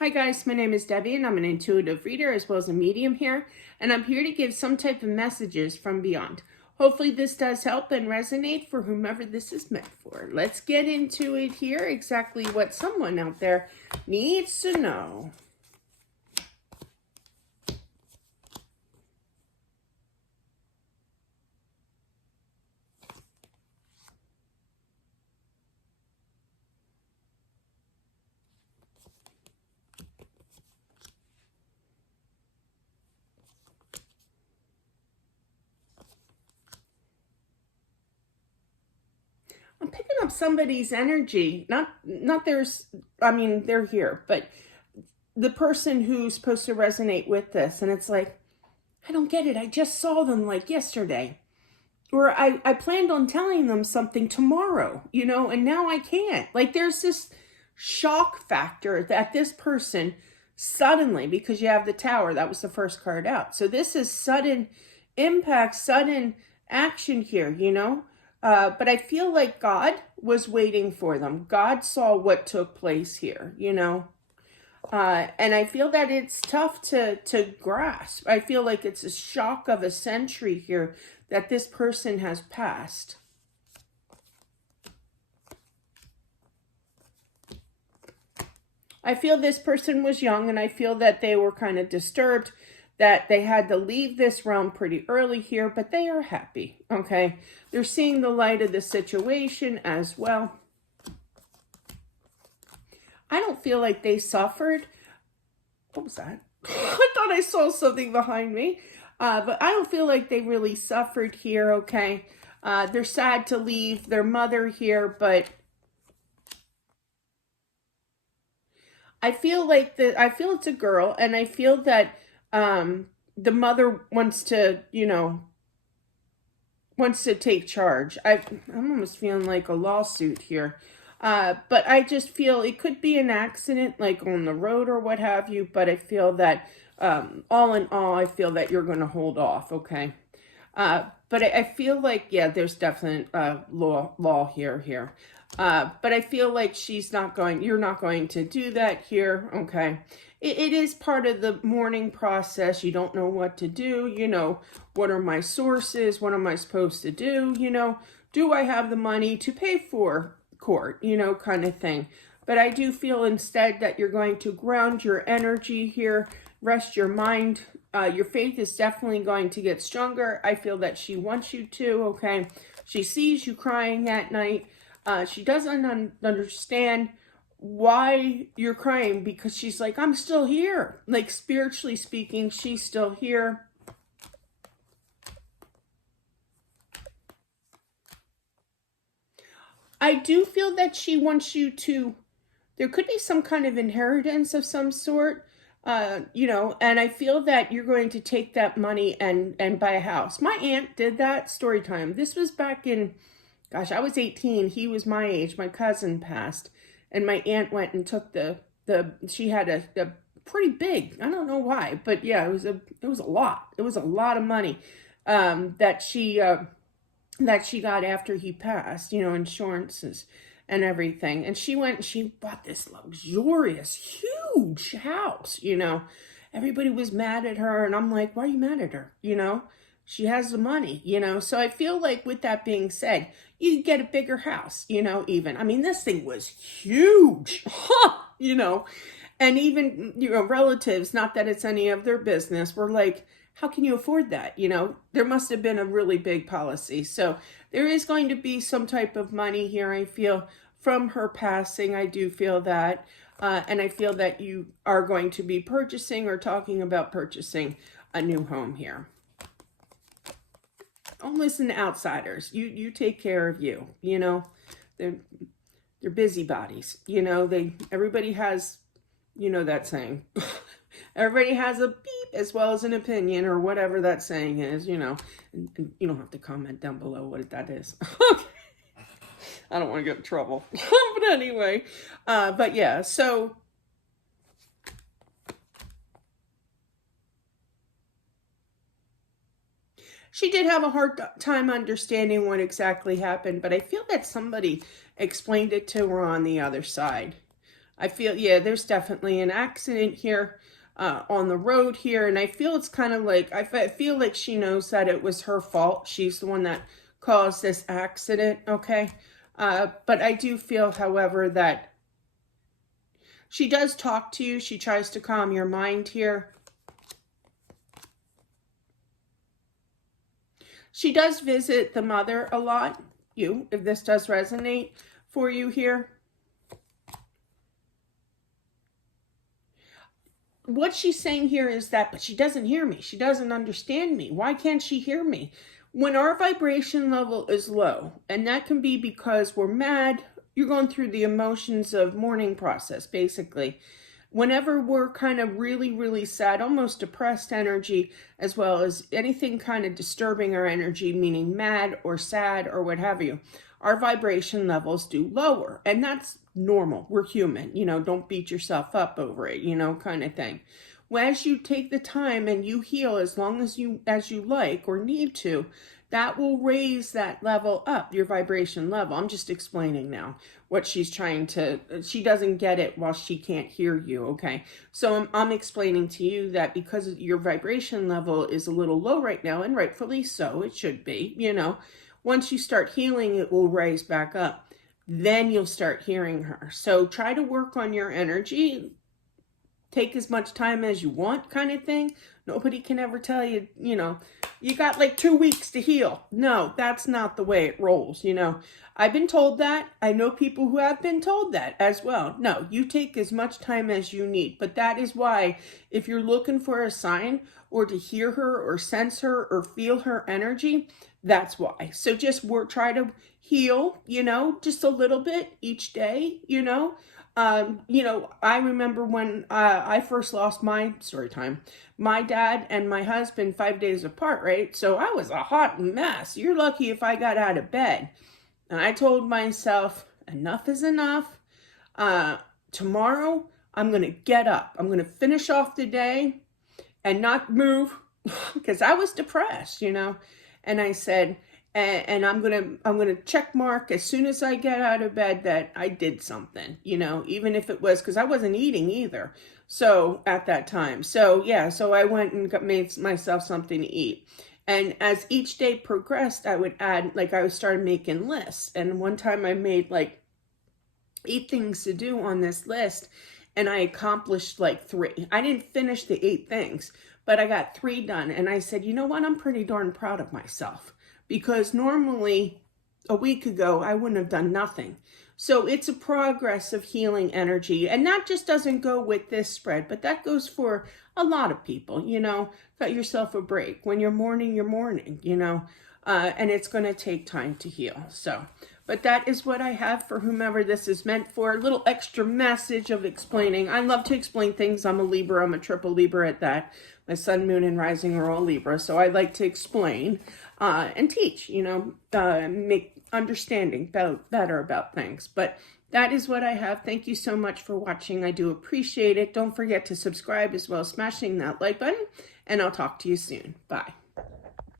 Hi guys, my name is Debbie and I'm an intuitive reader as well as a medium here, and I'm here to give some type of messages from beyond. Hopefully this does help and resonate for whomever this is meant for. Let's get into it here, exactly what someone out there needs to know. I'm picking up somebody's energy, not theirs. I mean, they're here, but the person who's supposed to resonate with this, and it's like, I don't get it. I just saw them like yesterday. Or I planned on telling them something tomorrow, and now I can't. Like there's this shock factor that this person suddenly, because you have the Tower, that was the first card out. So this is sudden impact, sudden action here. But I feel like God was waiting for them. God saw what took place here. And I feel that it's tough to grasp. I feel like it's a shock of a century here that this person has passed. I feel this person was young, and I feel that they were kind of disturbed that they had to leave this realm pretty early here, but they are happy, okay? They're seeing the light of the situation as well. I don't feel like they suffered. What was that? I thought I saw something behind me. But I don't feel like they really suffered here, okay? They're sad to leave their mother here, but I feel like I feel it's a girl, and I feel that the mother wants to, wants to take charge. I'm almost feeling like a lawsuit here. But I just feel it could be an accident, like on the road or what have you. But I feel that, all in all, I feel that you're going to hold off, okay? But I feel like, yeah, there's definite law here. But I feel like you're not going to do that here, okay? It is part of the mourning process. You don't know what to do. What are my sources? What am I supposed to do? Do I have the money to pay for court? Kind of thing. But I do feel instead that you're going to ground your energy here, rest your mind. Your faith is definitely going to get stronger. I feel that she wants you to, okay? She sees you crying at night. She doesn't understand why you're crying, because she's like, I'm still here. Like, spiritually speaking, she's still here. I do feel that she wants you to, there could be some kind of inheritance of some sort, and I feel that you're going to take that money and buy a house. My aunt did that. Story time. This was back in, gosh, I was 18. He was my age. My cousin passed, and my aunt went and took she had a pretty big, I don't know why, but yeah, it was a lot. It was a lot of money, that she got after he passed, insurances and everything. And she went and she bought this luxurious, huge house. Everybody was mad at her. And I'm like, why are you mad at her? She has the money. So I feel like, with that being said, you get a bigger house, even. I mean, this thing was huge, and even, relatives, not that it's any of their business, were like, how can you afford that? There must have been a really big policy. So there is going to be some type of money here, I feel, from her passing. I do feel that. And I feel that you are going to be purchasing or talking about purchasing a new home here. Don't listen to outsiders. You take care of you. They're busybodies. Everybody has, that saying. Everybody has a beep as well as an opinion, or whatever that saying is, and you don't have to comment down below what that is. I don't want to get in trouble. But anyway, but yeah, so she did have a hard time understanding what exactly happened, but I feel that somebody explained it to her on the other side. I feel, yeah, there's definitely an accident here on the road here. And I feel it's kind of like, I feel like she knows that it was her fault. She's the one that caused this accident, okay? But I do feel, however, that she does talk to you. She tries to calm your mind here. She does visit the mother a lot, if this does resonate for you here. What she's saying here is that, but she doesn't hear me. She doesn't understand me. Why can't she hear me? When our vibration level is low, and that can be because we're mad, you're going through the emotions of mourning process, basically. Whenever we're kind of really, really sad, almost depressed energy, as well as anything kind of disturbing our energy, meaning mad or sad or what have you, our vibration levels do lower. And that's normal. We're human. Don't beat yourself up over it, kind of thing. Well, as you take the time and you heal as long as you like or need to, that will raise that level up, your vibration level. I'm just explaining now what she's trying to, she doesn't get it while she can't hear you, okay? So I'm explaining to you that because your vibration level is a little low right now, and rightfully so, it should be, once you start healing, it will raise back up. Then you'll start hearing her. So try to work on your energy. Take as much time as you want, kind of thing. Nobody can ever tell you, you got like 2 weeks to heal. No, that's not the way it rolls, I've been told that. I know people who have been told that as well. No, you take as much time as you need. But that is why, if you're looking for a sign or to hear her or sense her or feel her energy, that's why. So just try to heal, just a little bit each day, I remember when I first lost my story time, my dad and my husband 5 days apart, right? So I was a hot mess. You're lucky if I got out of bed. And I told myself, enough is enough. Tomorrow, I'm going to get up. I'm going to finish off the day and not move because I was depressed, And I said, and I'm gonna check mark as soon as I get out of bed that I did something, even if it was because I wasn't eating either. So at that time, so I went and made myself something to eat. And as each day progressed, I would add, I started making lists. And one time I made 8 things to do on this list, and I accomplished 3. I didn't finish the 8 things, but I got 3 done. And I said, you know what? I'm pretty darn proud of myself. Because normally a week ago, I wouldn't have done nothing. So it's a progress of healing energy. And that just doesn't go with this spread, but that goes for a lot of people, cut yourself a break. When you're mourning, and it's going to take time to heal. So, but that is what I have for whomever this is meant for. A little extra message of explaining. I love to explain things. I'm a Libra. I'm a triple Libra at that. My sun, moon, and rising are all Libra. So I like to explain and teach, make understanding better about things. But that is what I have. Thank you so much for watching. I do appreciate it. Don't forget to subscribe as well as smashing that like button. And I'll talk to you soon. Bye.